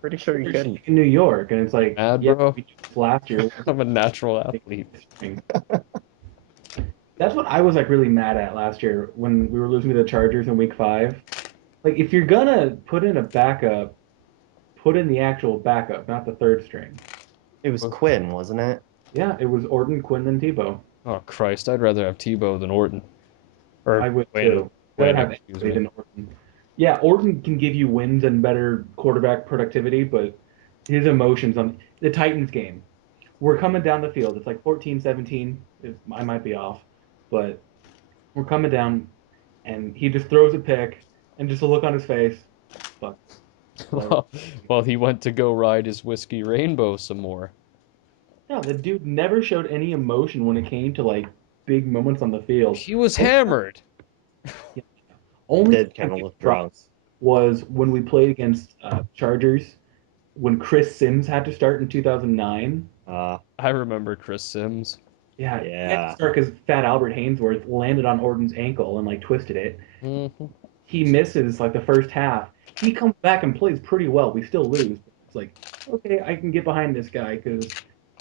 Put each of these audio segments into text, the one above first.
Pretty sure you They're couldn't. in New York, and it's like, Mad, yeah, bro. we did this last year. I'm a natural athlete. That's what I was like really mad at last year when we were losing to the Chargers in week 5. Like, if you're gonna put in a backup, put in the actual backup, not the third string. It was Quinn, wasn't it? Yeah, it was Orton, Quinn, and Tebow. Oh Christ, I'd rather have Tebow than Orton. Or I would Quinn. too. I'd rather Quinn, have excuse anybody me. than Orton. Yeah, Orton can give you wins and better quarterback productivity, but his emotions on the Titans game. We're coming down the field. It's like 14-17. I might be off, but we're coming down, and he just throws a pick, and just a look on his face. Fuck. Whatever. Well, well, he went to go ride his whiskey rainbow some more. No, the dude never showed any emotion when it came to like big moments on the field. He was Only, hammered. yeah, He only did time kind of he was look drunk. cross was when we played against Chargers when Chris Sims had to start in 2009. Uh, I remember Chris Sims. Yeah, he had to yeah. start because Fat Albert Hainsworth landed on Orton's ankle and like twisted it. Hmm. He misses like the first half. He comes back and plays pretty well. We still lose. It's like, okay, I can get behind this guy because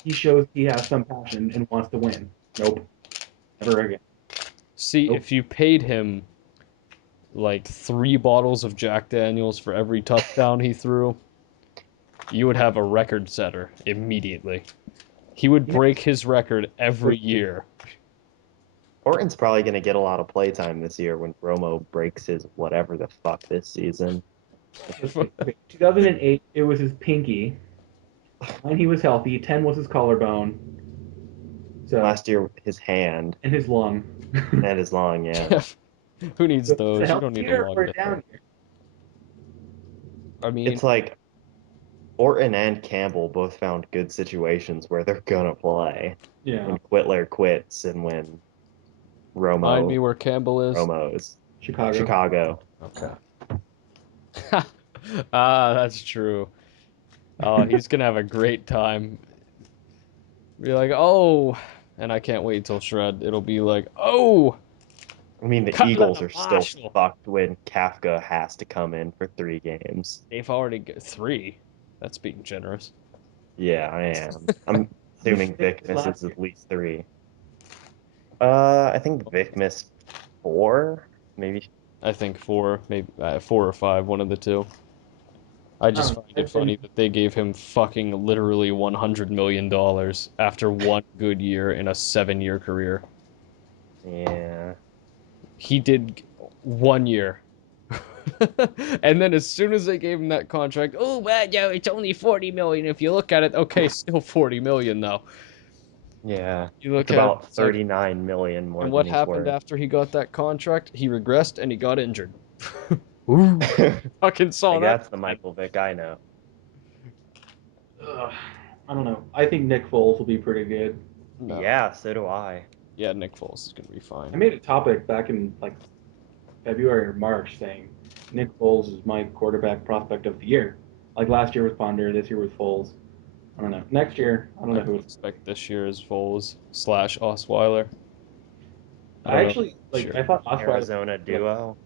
he shows he has some passion and wants to win. Nope, never again. See, Nope. if you paid him like 3 bottles of Jack Daniels for every touchdown he threw, you would have a record setter immediately. He would You know, break his record every year. Orton's probably going to get a lot of playtime this year when Romo breaks his whatever the fuck this season. let's see. Okay, 2008, it was his pinky. 9, he was healthy. 10 was his collarbone. So, Last year, his hand and his lung. and his lung, yeah. Who needs So, is it a those? You healthy don't need a year or long a day. down year? I mean, It's like Orton and Campbell both found good situations where they're gonna play. Yeah, When Quitler quits and when remind me Romo where Campbell is. Romos. Chicago. Chicago. Okay. Ah, that's true. Oh, he's gonna have a great time. Be like, oh, and I can't wait till Shred. It'll be like, oh, I mean, the cut Eagles that are still Marshall. fucked when Kafka has to come in for 3 games. They've already got 3. That's being generous. Yeah, I am. I'm How many assuming did they Vic miss last misses year? at least 3. I think Vic missed 4, maybe. I think 4, maybe 4 or 5, one of the two. I I just don't know. find it I've been funny that they gave him fucking literally $100 million after one good year in a 7-year career. Yeah. He did 1 year. And then as soon as they gave him that contract, oh well, no, it's only 40 million. If you look at it, okay, still 40 million though. Yeah. You That's look at it, about it's like, 39 million more and than what he's happened worth. after he got that contract? He regressed and he got injured. Ooh, fucking saw Like that that's the coming. Michael Vick I know. ugh, I don't know. I think Nick Foles will be pretty good. No, Yeah, so do I. yeah, Nick Foles is gonna be fine. I made a topic back in like February or March saying Nick Foles is my quarterback prospect of the year. Like last year was Ponder, this year was Foles. I don't know. Next year, I don't I know who would it's gonna be. expect this year is Foles slash Osweiler. I I don't know. actually like. Sure. I thought Osweiler. Arizona But duo.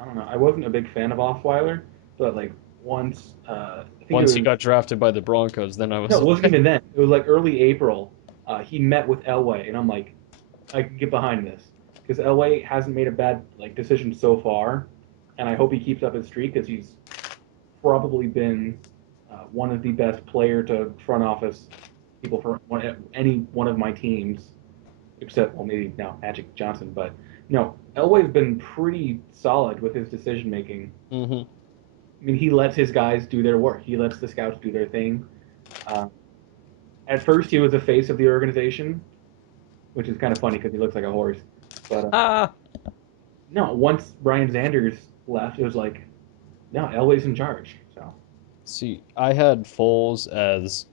I don't know. I wasn't a big fan of Osweiler, but like once, I think it Once he was got drafted by the Broncos, then I no, was it a wasn't fan. even then. It was like early April. He met with Elway, and I'm like, I can get behind this because Elway hasn't made a bad like decision so far, and I hope he keeps up his streak because he's probably been one of the best player to front office people for any one of my teams, except well maybe now Magic Johnson, but no, Elway's been pretty solid with his decision making. Hmm. I mean, he lets his guys do their work. He lets the scouts do their thing. Uh, at first, he was the face of the organization, which is kind of funny because he looks like a horse. But Ah. no, once Brian Sanders left, it was like, no, Elway's in charge. So See, I had Foles as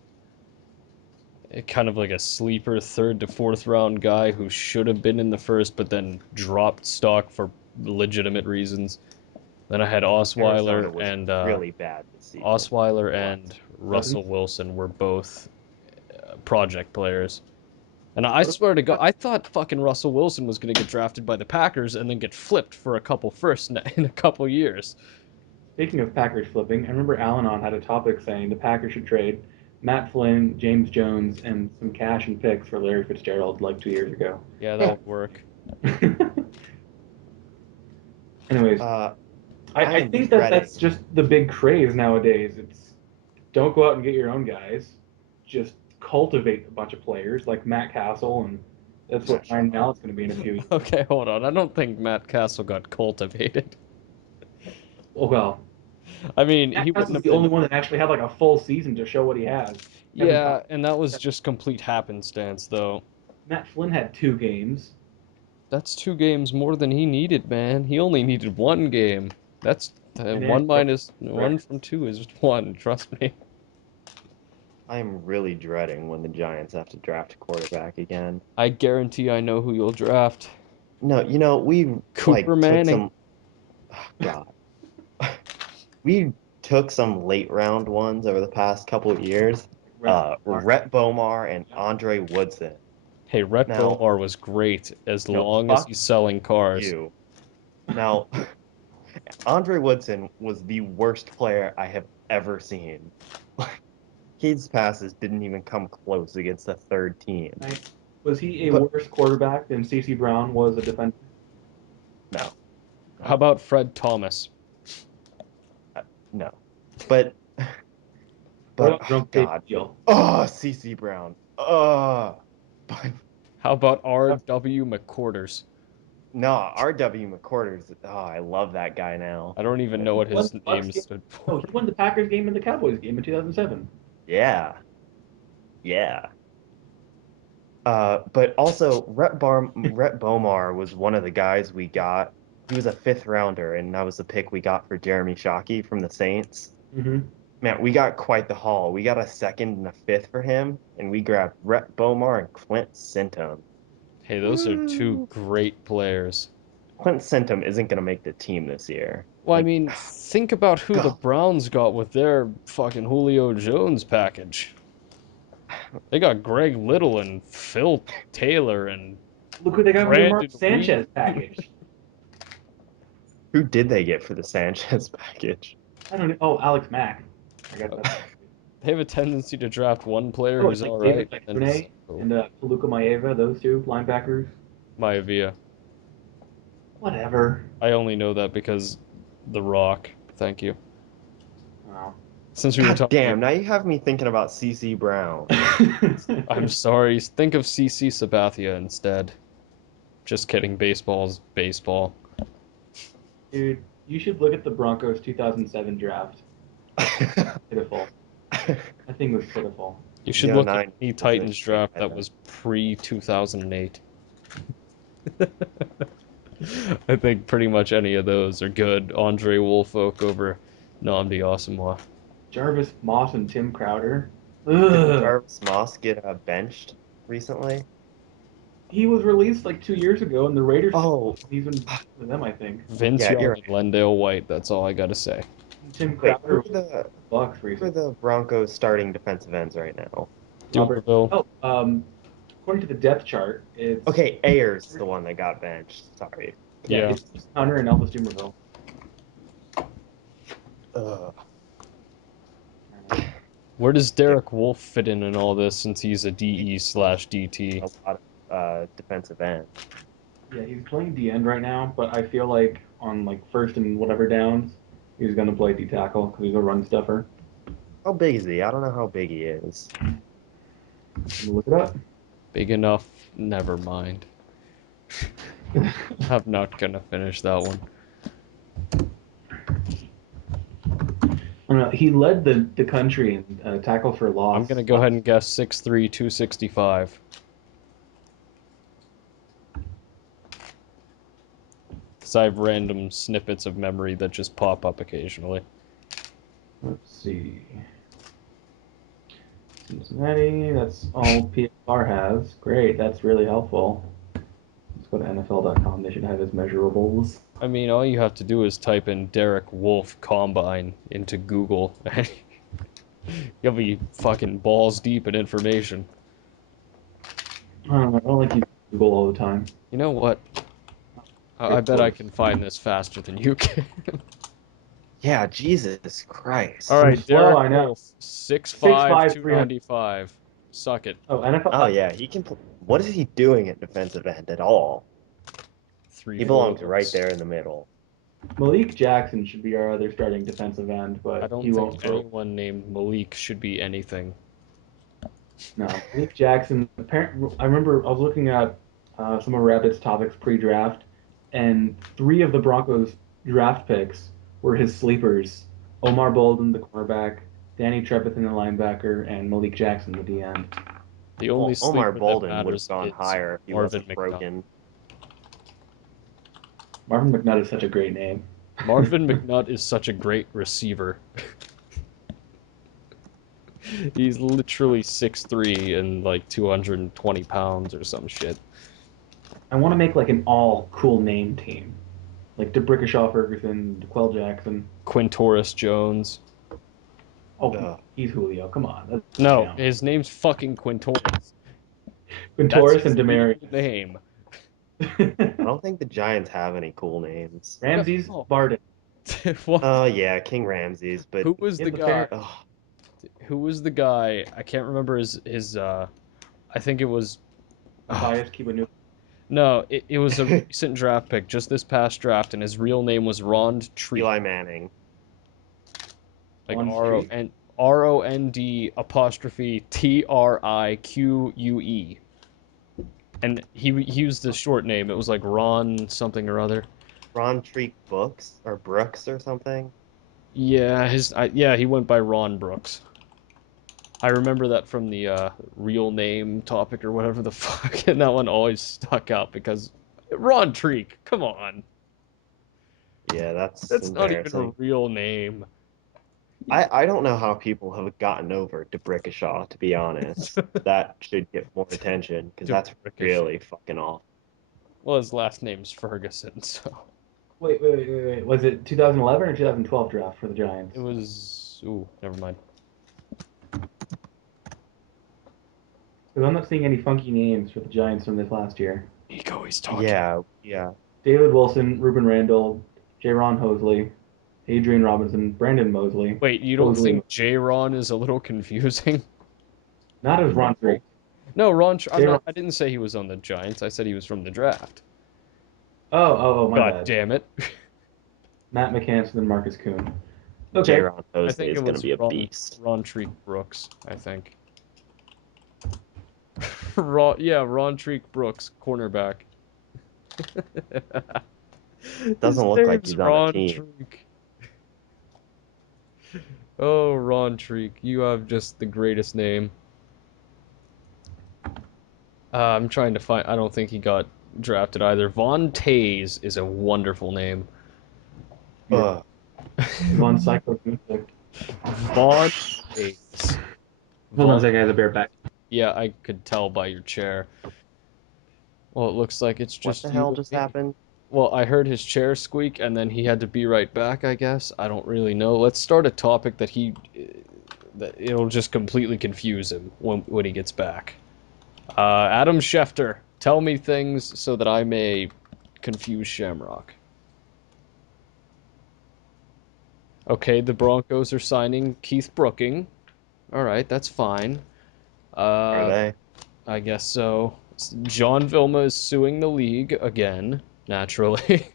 kind of like a sleeper third to fourth round guy who should have been in the first, but then dropped stock for legitimate reasons. Then I had Arizona Osweiler was and really bad this season. Osweiler What? and Cousins. Russell Wilson were both project players. And I What about swear to God, Cousins? I thought fucking Russell Wilson was going to get drafted by the Packers and then get flipped for a couple firsts in a couple years. Speaking of Packers flipping, I remember Al-Anon had a topic saying the Packers should trade Matt Flynn, James Jones, and some cash and picks for Larry Fitzgerald like 2 years ago. Yeah, that would work. Anyways, Uh, I I am think that that's dreading. just the big craze nowadays. It's don't go out and get your own guys, just cultivate a bunch of players like Matt Castle, and that's what Shut Ryan up. Mallett's going to be in a few years. Okay, hold on. I don't think Matt Castle got cultivated. Well, I mean, Matt he wouldn't Castle's have the only been. one that actually had like a full season to show what he has. Kevin Yeah, Costner. and that was just complete happenstance, though. Matt Flynn had 2 games. That's 2 games more than he needed, man. He only needed 1 game. That's And one then minus one from two is one. Trust me. I am really dreading when the Giants have to draft a quarterback again. I guarantee I know who you'll draft. No, we Cooper like took Manning. some. Oh, God, we took some late round ones over the past couple of years. Rhett Lamar. Rhett Bomar and Yeah. Andre Woodson. Hey, Rhett Now, Bomar was great as no, long as fuck he's selling cars. you. Now, Andre Woodson was the worst player I have ever seen. His passes didn't even come close against the third team. Right. Was he a But worse quarterback than C.C. Brown was a defender? no, How no, about Fred Thomas? no. But What but about oh Drunk David God. Steele? Oh, CC Brown. But How about R.W. McQuarters? no, RW McCorders. Oh, I love that guy now. I don't even know He what won his the Bucks name game. stood No, for. he won the Packers game and the Cowboys game in 2007. Yeah, yeah. But also Rhett Bomar was one of the guys we got. He was a fifth rounder, and that was the pick we got for Jeremy Shockey from the Saints. Mm-hmm. Man, we got quite the haul. We got a second and a fifth for him, and we grabbed Rhett Bomar and Clint Sintum. Hey, those are two Woo! great players. Clint Sintum isn't going to make the team this year. Well, I Like, mean, think about who the God, Browns got with their fucking Julio Jones package. They got Greg Little and Phil Taylor and Look who they got for their Mark Brandon Sanchez Weed. package. who did they get for the Sanchez package? I don't know. Oh, Alex Mack. I got that. They have a tendency to draft one player Oh, it's who's like all David right, and then Bakunde oh, and Toluca Maeva, those two linebackers. Maivia. Whatever. I only know that because The Rock. Thank you. Oh. Since we were God talking, damn, now you have me thinking about CC Brown. I'm sorry. Think of CC Sabathia instead. Just kidding. Baseball's baseball. Dude, you should look at the Broncos 2007 draft. That thing was pitiful. That thing was pitiful. You should look at 09 any was a Titans shame, draft I that think. was pre 2008. I think pretty much any of those are good. Andre Woolfolk over Nnamdi Asomugha. Jarvis Moss and Tim Crowder. Didn't Ugh. Jarvis Moss get benched recently? He was released like 2 years ago, and the Raiders picked him Oh, up. He's been with them, I think. Vince yeah, Young you're and right. Lendale White. That's all I gotta say. And Tim Wait, Crowder was with the Bucks who are recently. the Broncos starting defensive ends right now? Robert. Dumerville. Oh, according to the depth chart, it's Okay, Ayers is the one that got benched. Sorry. yeah, Yeah. it's Hunter and Elvis Dumerville. Ugh. Where does Dude, Derek Wolf fit in all this since he's a he's DE slash DT? a lot of defensive end. Yeah, he's playing D end right now, but I feel like on like first and whatever downs, he's gonna play D tackle because he's a run stuffer. How big is he? I don't know how big he is. Can you look it up? Big enough? Never mind. I'm not gonna finish that one. He led the country in tackle for I'm gonna loss go ahead last. and guess 6'3", 265. Because I have random snippets of memory that just pop up occasionally. Let's see. Cincinnati, that's all PFR has. Great, that's really helpful. Let's go to NFL.com. They should have his measurables. I mean, all you have to do is type in Derek Wolf Combine into Google, and you'll be fucking balls deep in information. I don't know. I don't like use Google all the time. You know what? I It's bet I worse. can find this faster than you can. Yeah, Jesus All Christ. I'm right, slow, Derek I know. Wolf, 6'5", 6'5", 300. 295. Suck it. Oh, NFL. Oh yeah, he can. What is he doing at defensive end at all? Three He belongs right fours. there in the middle. Malik Jackson should be our other starting defensive end, I but don't he think won't go. anyone named Malik should be anything. No, Malik Jackson. I remember I was looking at some of Rabbit's topics pre-draft, and three of the Broncos' draft picks were his sleepers: Omar Bolden, the cornerback; Danny Trevathan, the linebacker; and Malik Jackson, the DN. The only Well, Omar sleeper that Bolden would have matters gone is higher if he Marvin wasn't McNutt. broken. Marvin McNutt is such a great name. Marvin McNutt is such a great receiver. He's literally 6'3" and like 220 pounds or some shit. I want to make like an all cool name team, like DeBrickashaw Ferguson, DeQuell Jackson. Quintoris Jones. Oh, Ugh. he's Julio. Come on, that's No, him. his name's fucking Quintoris. That's Quintoris his and legal Demarius. name. I don't think the Giants have any cool names. Ramses No. Barden. What? Oh yeah, King Ramses, but Who was He the had the guy? fair oh, Who was the guy? I can't remember his I think it was oh, Matthias Kibanuk. no, it was a recent draft pick, just this past draft, and his real name was Rond Treek. Eli Manning. Like On street. ROND apostrophe TRIQUE. And he used the short name. It was like Ron something or other. Ron Treek Books or Brooks or something. Yeah, yeah, he went by Ron Brooks. I remember that from the real name topic or whatever the fuck, and that one always stuck out because Ron Treek, come on. Yeah, that's That's not even a embarrassing. real name. I don't know how people have gotten over DeBrickashaw, to be honest. That should get more attention because that's DeBrickish. really fucking off. Well, his last name's Ferguson, so Wait. Was it 2011 or 2012 draft for the it Giants? was. Ooh, never mind. Because I'm not seeing any funky names for the Giants from this last year. Nico, he's talking. Yeah, yeah. David Wilson, Ruben Randall, Jaron Hosley, Adrian Robinson, Brandon Mosley, Wait, you don't Hosley. think J-Ron is a little confusing? Not as Ron Drake. No. No, I'm J-Ron. not. I didn't say he was on the Giants. I said he was from the draft. My God bad. damn it. Matt McCann and Marcus Kuhn. Okay. J-Ron I Mosley think is it going to was be a Ron beast. Ron Treek Brooks, I think. Ron Treek Brooks, cornerback. His Doesn't look like name's he's on a Ron team. Treek. Oh, Ron Treek, you have just the greatest name. I'm trying to find. I don't think he got drafted either. Von Tays is a wonderful name. Beautiful. Ugh. Von Cyclo. Von Tays. Hold on a Von. second, I have the bear back. Yeah, I could tell by your chair. Well, it looks like it's What just the you hell and just me. happened? Well, I heard his chair squeak, and then he had to be right back, I guess. I don't really know. Let's start a topic that it'll just completely confuse him when he gets back. Adam Schefter, tell me things so that I may confuse Shamrock. Okay, the Broncos are signing Keith Brooking. All right, that's fine. Are Uh, they? I guess so. John Vilma is suing the league again, naturally.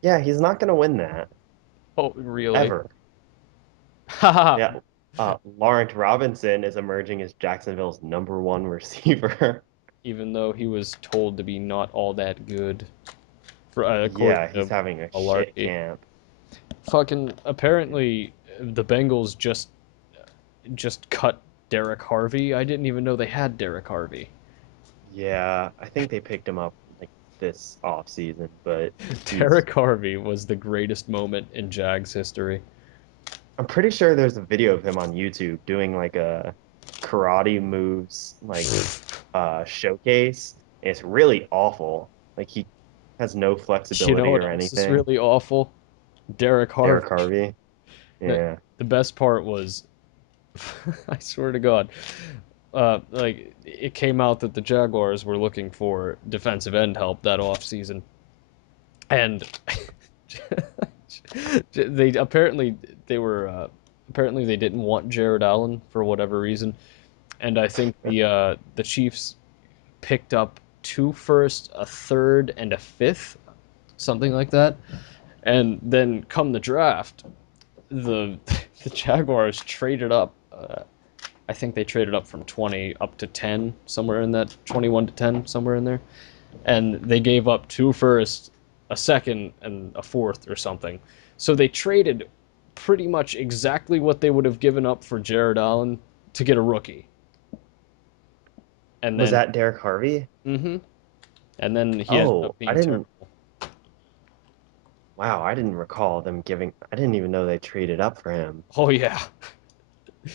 Yeah, he's not going to win that Oh, really? ever. Haha. Yeah. Lawrence Robinson is emerging as Jacksonville's number one receiver. Even though he was told to be not all that good, for according Yeah, he's to having a shit Malarkey. camp. Fucking apparently, the Bengals just cut Derek Harvey. I didn't even know they had Derek Harvey. Yeah, I think they picked him up like this off season, but he's Derek Harvey was the greatest moment in Jags history. I'm pretty sure there's a video of him on YouTube doing like a karate moves like showcase. It's really awful. Like he has no You know flexibility what or else is anything. really awful? Derek Harvey. Derek Harvey. The Yeah. the best part was, I swear to God, like it came out that the Jaguars were looking for defensive end help that offseason. And They apparently they were apparently they didn't want Jared Allen for whatever reason, and I think the Chiefs picked up two first, a third, and a fifth, something like that. And then come the draft, the the Jaguars traded up. I think they traded up from 20 up to 10, somewhere in that 21 to 10, somewhere in there. And they gave up two firsts, a second, and a fourth or something. So they traded pretty much exactly what they would have given up for Jared Allen to get a rookie. And Was then, that Derek Harvey? mm-hmm, and then he ended up Oh, I being didn't. terrible. Wow, I didn't recall them giving. I didn't even know they traded up for him. Oh yeah,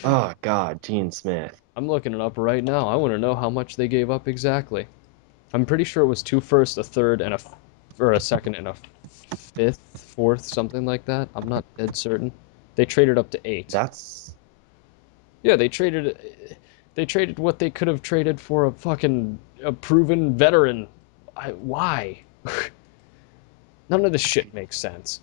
Oh God, Gene Smith. I'm looking it up right now. I want to know how much they gave up exactly. I'm pretty sure it was two firsts, a third, and or a second and a fifth, fourth, something like that. I'm not dead certain. They traded up to eight. That's Yeah, they traded what they could have traded for a proven veteran. Why? None of this shit makes sense.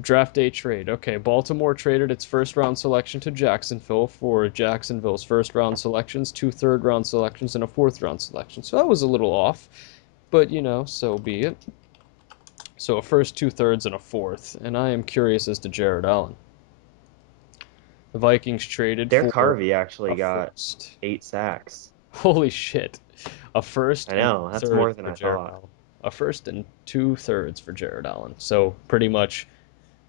Draft day trade. Okay, Baltimore traded its first round selection to Jacksonville for Jacksonville's first round selections, two third round selections, and a fourth round selection. So that was a little off, but so be it. So a first, two thirds, and a fourth. And I am curious as to Jared Allen. The Vikings traded Derek for Harvey actually a got first. 8 sacks. Holy shit. A first I and know, that's more third than for I Jared thought. Allen. A first and two thirds for Jared Allen. So pretty much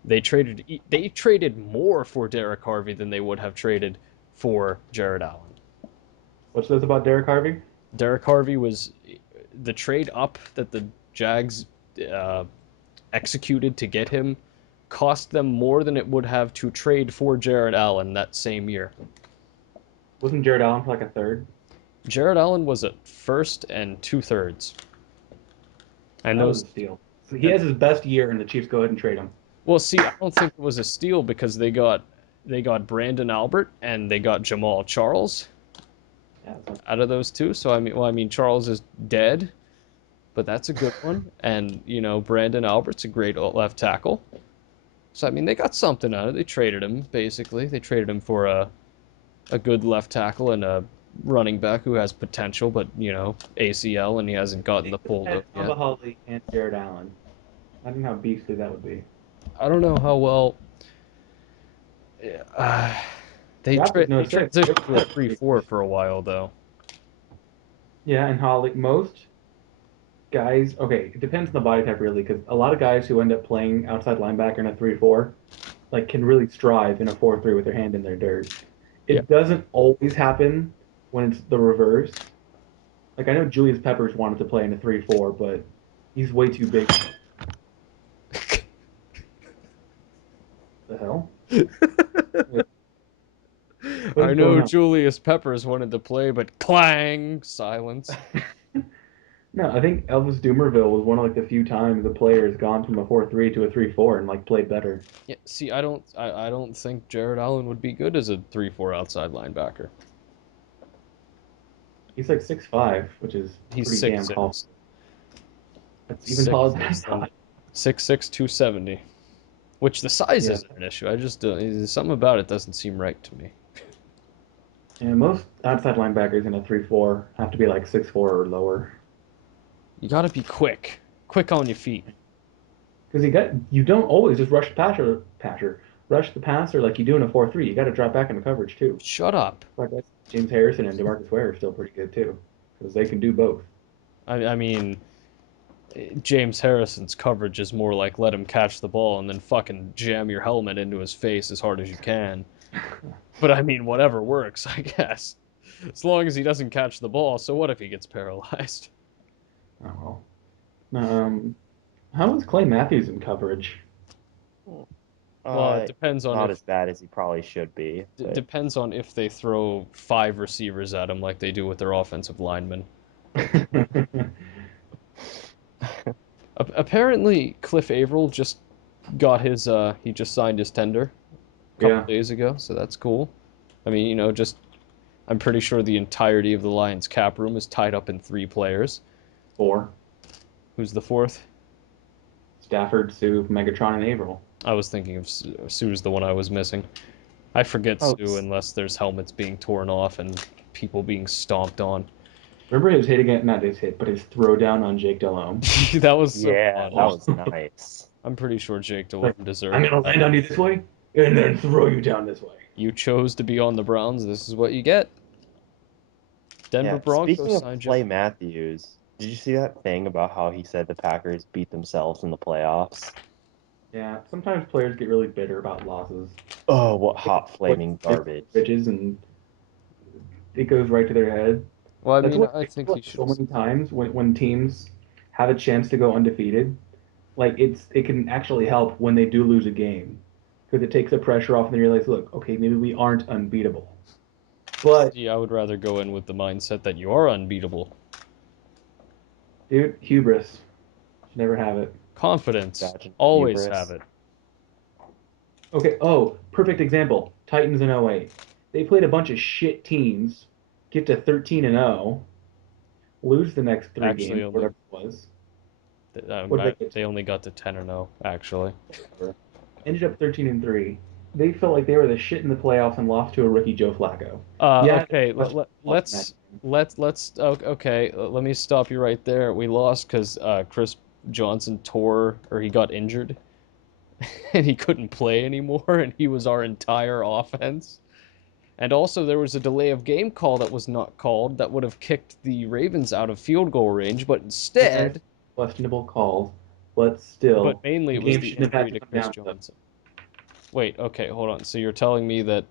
they traded more for Derek Harvey than they would have traded for Jared Allen. What's this about Derek Harvey? Derek Harvey was the trade up that the Jags uh, executed to get him cost them more than it would have to trade for Jared Allen that same year. Wasn't Jared Allen for like a third? Jared Allen was at first and two thirds. And That was those a steal. So he and has his best year, and the Chiefs go ahead and trade him. well, see, I don't think it was a steal because they got Brandon Albert and they got Jamal Charles Yeah, so out of those two. So I mean Charles is dead, but that's a good one. And Brandon Albert's a great left tackle. So I mean they got something out of it. They traded him basically. They traded him for a good left tackle and a running back who has potential, but ACL and he hasn't gotten they the could full have had look yet. Tamba Hawley and Jared Allen. Imagine how beastly that would be. I don't know how well uh, they Draft is no they six. They transitioned to a had 3-4 for a while though. Yeah, and Hawley. Most guys, okay, it depends on the body type really, because a lot of guys who end up playing outside linebacker in a 3-4, like can really strive in a 4-3 with their hand in their dirt. Yeah. It doesn't always happen when it's the reverse. Like I know Julius Peppers wanted to play in a 3-4, but he's way too big. The hell? Wait, what I is going know on? Julius Peppers wanted to play, but clang, silence. No, I think Elvis Dumervil was one of like the few times a player has gone from a 4-3 to a 3-4 and like played better. Yeah, see, I don't think Jared Allen would be good as a 3-4 outside linebacker. He's like 6'5", which is He's pretty six damn tall. six, That's even six taller than I six, then thought. 6'6", 270. Which the size Yeah, isn't an issue. I just something about it doesn't seem right to me. and most outside linebackers in a 3-4 have to be like 6'4" or lower. You got to be quick on your feet. Because you don't always just rush the passer like you do in a 4-3. You got to drop back into coverage too. Shut up. Like I James Harrison and Demarcus Ware are still pretty good too, because they can do both. I mean, James Harrison's coverage is more like let him catch the ball and then fucking jam your helmet into his face as hard as you can. But I mean, whatever works, I guess. As long as he doesn't catch the ball, so what if he gets paralyzed? Oh well. How is Clay Matthews in coverage? Well, it depends on Not if as bad as he probably should be, but depends on if they throw five receivers at him like they do with their offensive linemen. Apparently, Cliff Averill just got his he just signed his tender a couple Yeah, days ago, so that's cool. I mean, just I'm pretty sure the entirety of the Lions cap room is tied up in three players. four. Who's the fourth? Stafford, Sue, Megatron, and Averill. I was thinking of Sue's the one I was missing. I forget Oh, Sue unless there's helmets being torn off and people being stomped on. Remember his hit again? Not his hit, but his throwdown on Jake Delhomme. That was so yeah, that fun. was nice. I'm pretty sure Jake Like, Delhomme I'm deserved gonna that. land on you this way and then throw you down this way. You chose to be on the Browns. This is what you get. Denver Yeah, Broncos speaking of signed you. Clay Matthews, did you see that thing about how he said the Packers beat themselves in the playoffs? Yeah, sometimes players get really bitter about losses. Oh, what They hot like flaming live garbage. bitches and it goes right to their head. Well, I That's mean, what I I think feel he like should so have. many times when teams have a chance to go undefeated, like it can actually help when they do lose a game because it takes the pressure off and they realize, look, okay, maybe we aren't unbeatable. But See, I would rather go in with the mindset that you are unbeatable. dude, hubris. Should never have it. Confidence. Imagine Always have hubris. it. Okay, oh, perfect example. Titans in '08. They played a bunch of shit teams, get to 13 and 0, lose the next three Actually, games, only whatever it was. What did they get they to? only got to 10 or no. Actually. Whatever. Ended up 13 and 3. They felt like they were the shit in the playoffs and lost to a rookie Joe Flacco. Yeah, they Okay. lost in that Let's game. okay. Let me stop you right there. We lost because Chris Johnson tore or he got injured and he couldn't play anymore, and he was our entire offense. And also, there was a delay of game call that was not called that would have kicked the Ravens out of field goal range, but Granted, instead, questionable calls, but but still, mainly the it was game the shouldn't have had injury to to come Chris down to them. Johnson. Wait, okay, hold on. So you're telling me that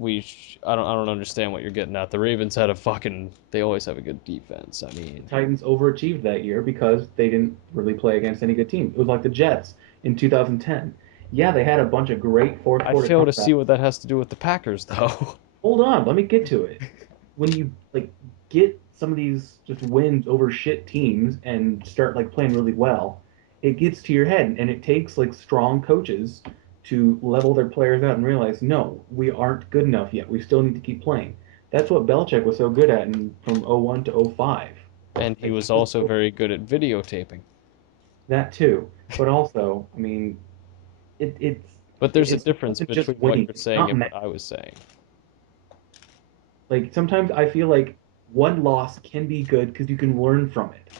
I don't understand what you're getting at. The Ravens had a fucking they always have a good defense. I The mean, Titans overachieved that year because they didn't really play against any good team. It was like the Jets in 2010. Yeah, they had a bunch of great fourth I quarter fail to see comebacks. what that has to do with the Packers though. Hold on, let me get to it. When you like get some of these just wins over shit teams and start like playing really well, it gets to your head and it takes like strong coaches to level their players out and realize, no, we aren't good enough yet. We still need to keep playing. That's what Belichick was so good at from '01 to '05. And he Like he was was also very good at videotaping. that too. But also, I mean, it's But there's a it's more difference than just between what winning. you're It's saying not and what I was saying. like sometimes I feel like one loss can be good because you can learn from it.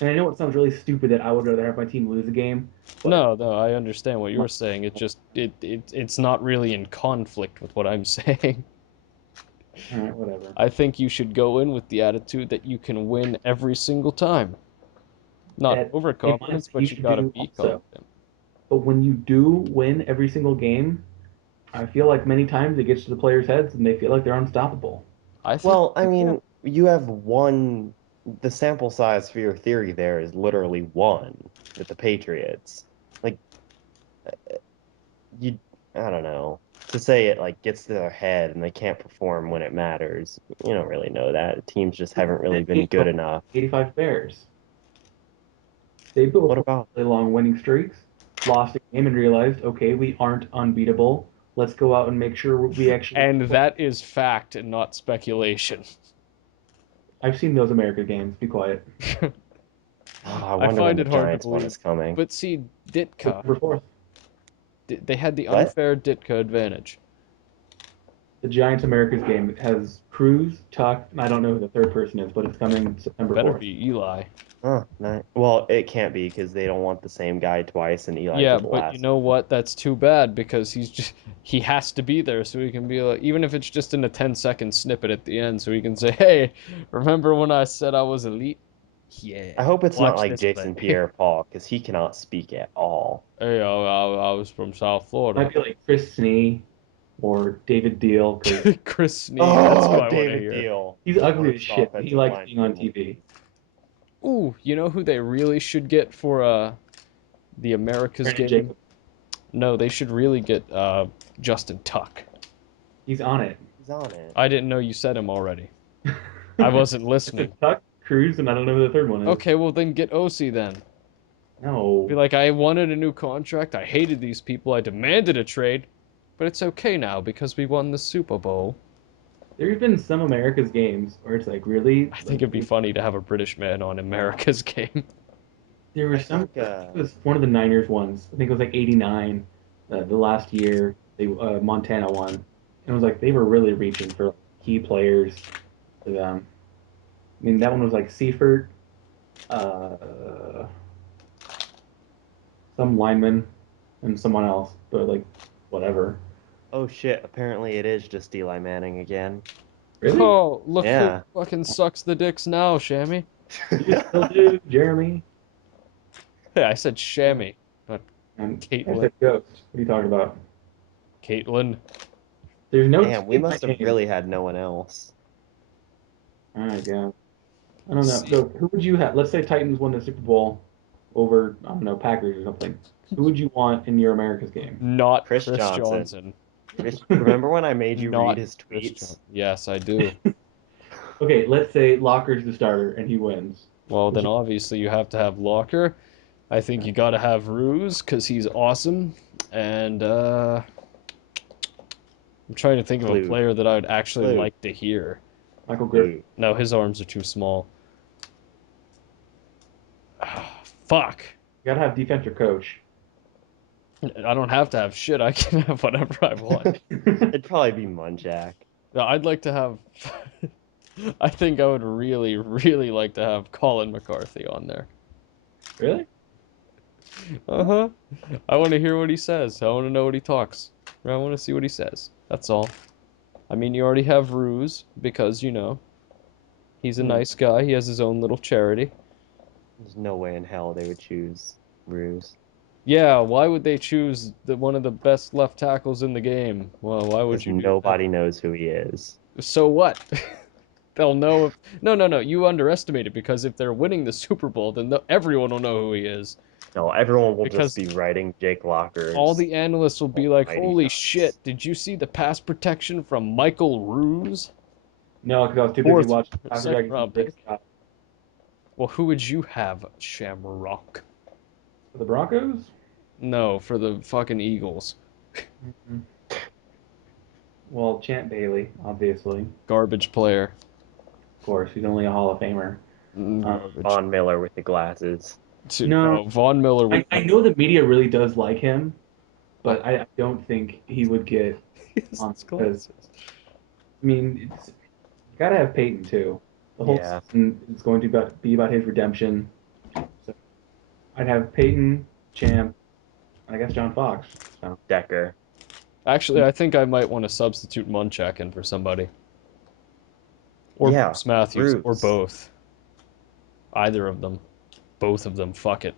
And I know it sounds really stupid that I would rather have my team lose a game, but No, no, I understand what my, you're saying. It's not really in conflict with what I'm saying. all right, whatever. I think you should go in with the attitude that you can win every single time. Not That same overconfidence, mindset you but you should gotta do be also. confident. But when you do win every single game, I feel like many times it gets to the players' heads and they feel like they're unstoppable. I think Well, I yeah. mean, you have one, the sample size for your theory there is literally one with the Patriots. Like, you, I don't know. To say it like gets to their head and they can't perform when it matters, you don't really know that. Teams just haven't really That been game good enough. '85 Bears. They both What went about, really long winning streaks, lost a game and realized, okay, we aren't unbeatable. Let's go out and make sure we actually And play. that is fact and not speculation. I've seen those America games. Be quiet. I I wonder when find the it hard to Giants one believe. is coming. But see, Ditka, September 4th. they had the What? unfair Ditka advantage. The Giants America's game has Cruz, Tuck, and I don't know who the third person is, but it's coming September Better 4th. be Eli. Huh, nice. Well, it can't be because they don't want the same guy twice, and Eli Yeah, did the but you last know one. what? That's too bad because he has to be there so he can be like even if it's just in a 10-second snippet at the end so he can say, "Hey, remember when I said I was elite? I Yeah. hope it's not Watch like this play." Jason Pierre-Paul because he cannot speak at all. Hey, I was from South Florida. Might be like Chris Snee or David Deal because Chris Snead, that's who Oh, I want to David hear. Deal, he's the ugly as worst shit, but he offensive likes lineman being on in the TV. league. Ooh, you know who they really should get for the Americas Brandon game? Jacob, No, they should really get Justin Tuck. he's on it. He's on it. I didn't know you said him already. I wasn't It's a listening. Tuck, Cruz, and I don't know who the third one is. Okay, well then get OC then. Be No. like, I wanted a new contract. I hated these people. I demanded a trade, but it's okay now because we won the Super Bowl. There's been some America's games where it's like really I think like it'd be funny to have a British man on America's game. There I was some. think It was one of the Niners ones. I think it was like '89, the last year they Montana won. And it was like they were really reaching for key players for them. I mean, that one was like Seifert, uh, some lineman, and someone else, but like whatever. oh shit, apparently it is just Eli Manning again. Really? Oh, look who Yeah. fucking sucks the dicks now, Shammy. You still do, Jeremy? Yeah, I said Shammy, not And I Caitlin. said Ghost. What are you talking about? Caitlin. There's no T Damn, we in my must have name. really had no one else. All right, yeah. I don't know. See, Ghost. Who would you have? Let's say Titans won the Super Bowl over, I don't know, Packers or something. Who would you want in your America's game? not Chris Chris Johnson. Johnson. Remember when I made you read Not his Chris Johnson. tweets? Yes, I do. Okay, let's say Locker's the starter and he wins. Well, What's then obviously you have to have Locker. I think your, you got to have Ruse because he's awesome. And I'm trying to think of a Clue. player that I would actually Clue. like to hear. Michael Griffin? Clue. No, his arms are too small. Fuck. You gotta have defensive coach. I don't have to have shit. I can have whatever I want. It'd probably be Munchak. No, I'd like to have. I think I would really, really like to have Colin McCarthy on there. Really? Uh-huh. I want to hear what he says. I want to know what he talks. I want to see what he says. That's all. I mean, you already have Ruse because, he's a Hmm. nice guy. He has his own little charity. There's no way in hell they would choose Ruse. Yeah, why would they choose one of the best left tackles in the game? Well, why would Because you do that? nobody knows who he is. So what? They'll know if. No, no, no. You underestimate it because if they're winning the Super Bowl, then everyone will know who he is. No, everyone will just Because be writing Jake all Locker's the analysts will be like, almighty holy shit, nuts. did you see the pass protection from Michael Ruse? No, because I was too busy Fourth, watching pass second protections from round Jake pick. Scott. Well, who would you have, Shamrock? For the Broncos? No, for the fucking Eagles. Mhm. Well, Champ Bailey, obviously. Of Garbage player. course, he's only a Hall of Famer. Um, Garbage. Von Miller with the glasses. no, No, Von Miller would I win. know the media really does like him, I but I don't think he would get his on because glasses. I mean it's you gotta have Peyton too. The whole Yeah, season is going to be about his redemption. So I'd have Peyton, Champ, and I guess John Fox. So Decker. Actually, I think I might want to substitute Munchak in for somebody. Or Yeah, Bruce Matthews, or Ruse. both. Either of them. Both of them. Fuck it.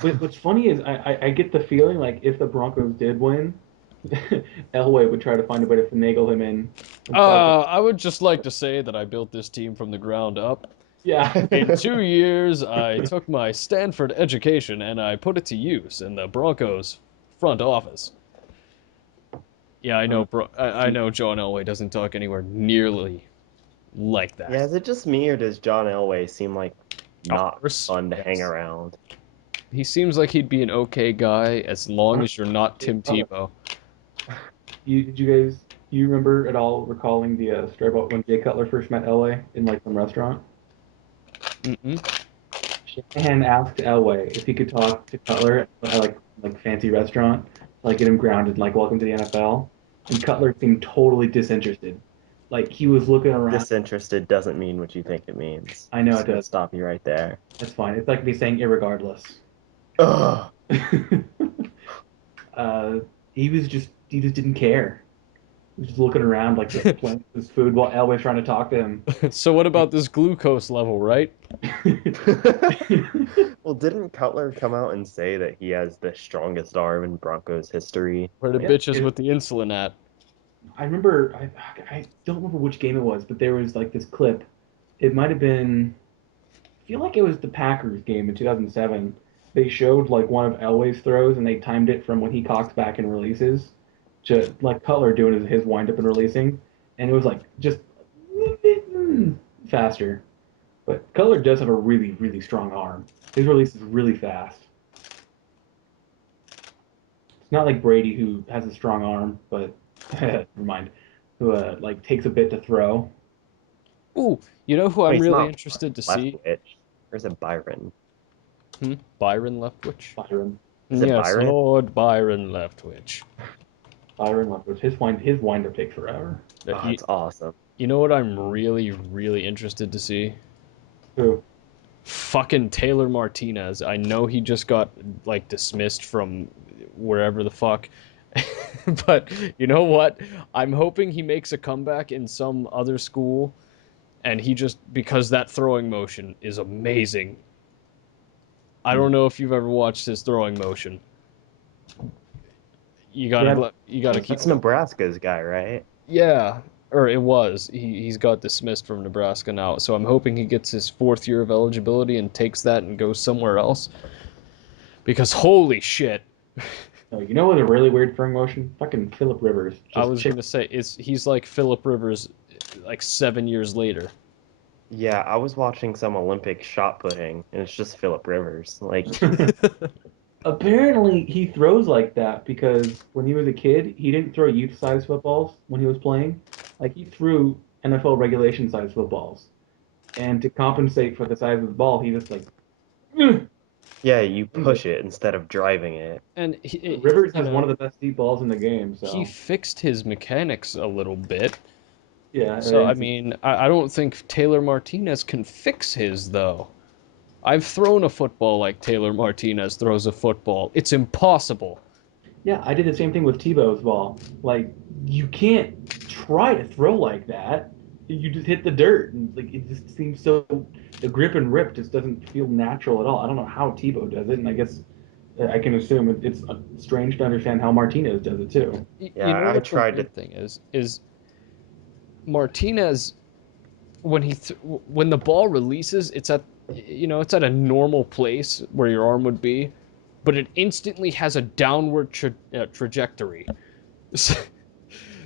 what's funny is I get the feeling like if the Broncos did win, Elway would try to find a way to finagle him in and start the I would just like to say that I built this team from the ground up. yeah. In 2 years, I took my Stanford education and I put it to use in the Broncos front office. Yeah, I know, Uh, bro. I know John Elway doesn't talk anywhere nearly like that. Yeah, is it just me or does John Elway seem like Of not course, fun to hang yes. around? He seems like he'd be an okay guy as long uh, as you're not Jay Tim Cutler. Tebow. Did you guys do you remember at all recalling the story about when Jay Cutler first met Elway in like some restaurant? Mm-mm. Shanahan asked Elway if he could talk to Cutler at like fancy restaurant, like get him grounded, like welcome to the NFL. And Cutler seemed totally disinterested. Like he was looking around. Disinterested doesn't mean what you think it means. I know Just it gonna does. stop you right there. That's fine. It's like me saying irregardless. Ugh. uh, he just didn't care. He was just looking around like just playing with his food while Elway's trying to talk to him. So what about this glucose level, right? Well, didn't Cutler come out and say that he has the strongest arm in Broncos history? Where the Yeah, bitches with the insulin at? I remember. I don't remember which game it was, but there was like this clip. It might have been. I feel like it was the Packers game in 2007. They showed like one of Elway's throws, and they timed it from when he cocks back and releases to like Cutler doing his wind up and releasing, and it was like just faster. But Cutler does have a really really strong arm. His release is really fast. It's not like Brady who has a strong arm, but never mind. Who like takes a bit to throw. Ooh, you know who Wait, I'm it's really not interested to see? Leftwich. Or is it Byron? Byron Leftwich. Byron. Is it Yes, Byron? Lord Byron Leftwich. Byron Leftwich. His windup takes forever. Uh, Oh, You, it's awesome. you know what I'm really, really interested to see? Who? Fucking Taylor Martinez. I know he just got like dismissed from wherever the fuck. But you know what? I'm hoping he makes a comeback in some other school and he just because that throwing motion is amazing. I don't know if you've ever watched his throwing motion. Yeah, You gotta keep That's Nebraska's guy, right? yeah, or it was. He's got dismissed from Nebraska now, so I'm hoping he gets his fourth year of eligibility and takes that and goes somewhere else. Because holy shit, no, you know what a really weird throwing motion? Fucking Philip Rivers. I Just was chick. gonna say he's like Philip Rivers, like 7 years later. Yeah, I was watching some Olympic shot putting, and it's just Philip Rivers. Like, Apparently, he throws like that because when he was a kid, he didn't throw youth-size footballs when he was playing. Like he threw NFL regulation-size footballs, and to compensate for the size of the ball, he just like "Ugh," yeah, you runs it. push it instead of driving it. And Rivers you has one of know the best deep balls in the game, he so fixed his mechanics a little bit. yeah, So I mean, I don't think Taylor Martinez can fix his though. I've thrown a football like Taylor Martinez throws a football. It's impossible. yeah. I did the same thing with Tebow's ball. Like you can't try to throw like that. You just hit the dirt, and like it just seems so. The grip and rip just doesn't feel natural at all. I don't know how Tebow does it, and I guess I can assume it's strange to understand how Martinez does it too. You know Yeah, I what the tried to. weird thing is Martinez when the ball releases, it's at a normal place where your arm would be, but it instantly has a downward trajectory.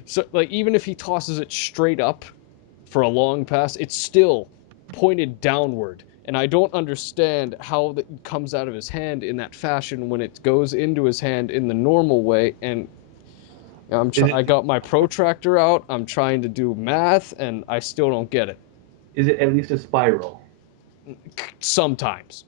So, like even if he tosses it straight up for a long pass, it's still pointed downward. And I don't understand how that comes out of his hand in that fashion when it goes into his hand in the normal way. And Is I it got my protractor out. I'm trying to do math, and I still don't get it. is it at least a spiral? Sometimes.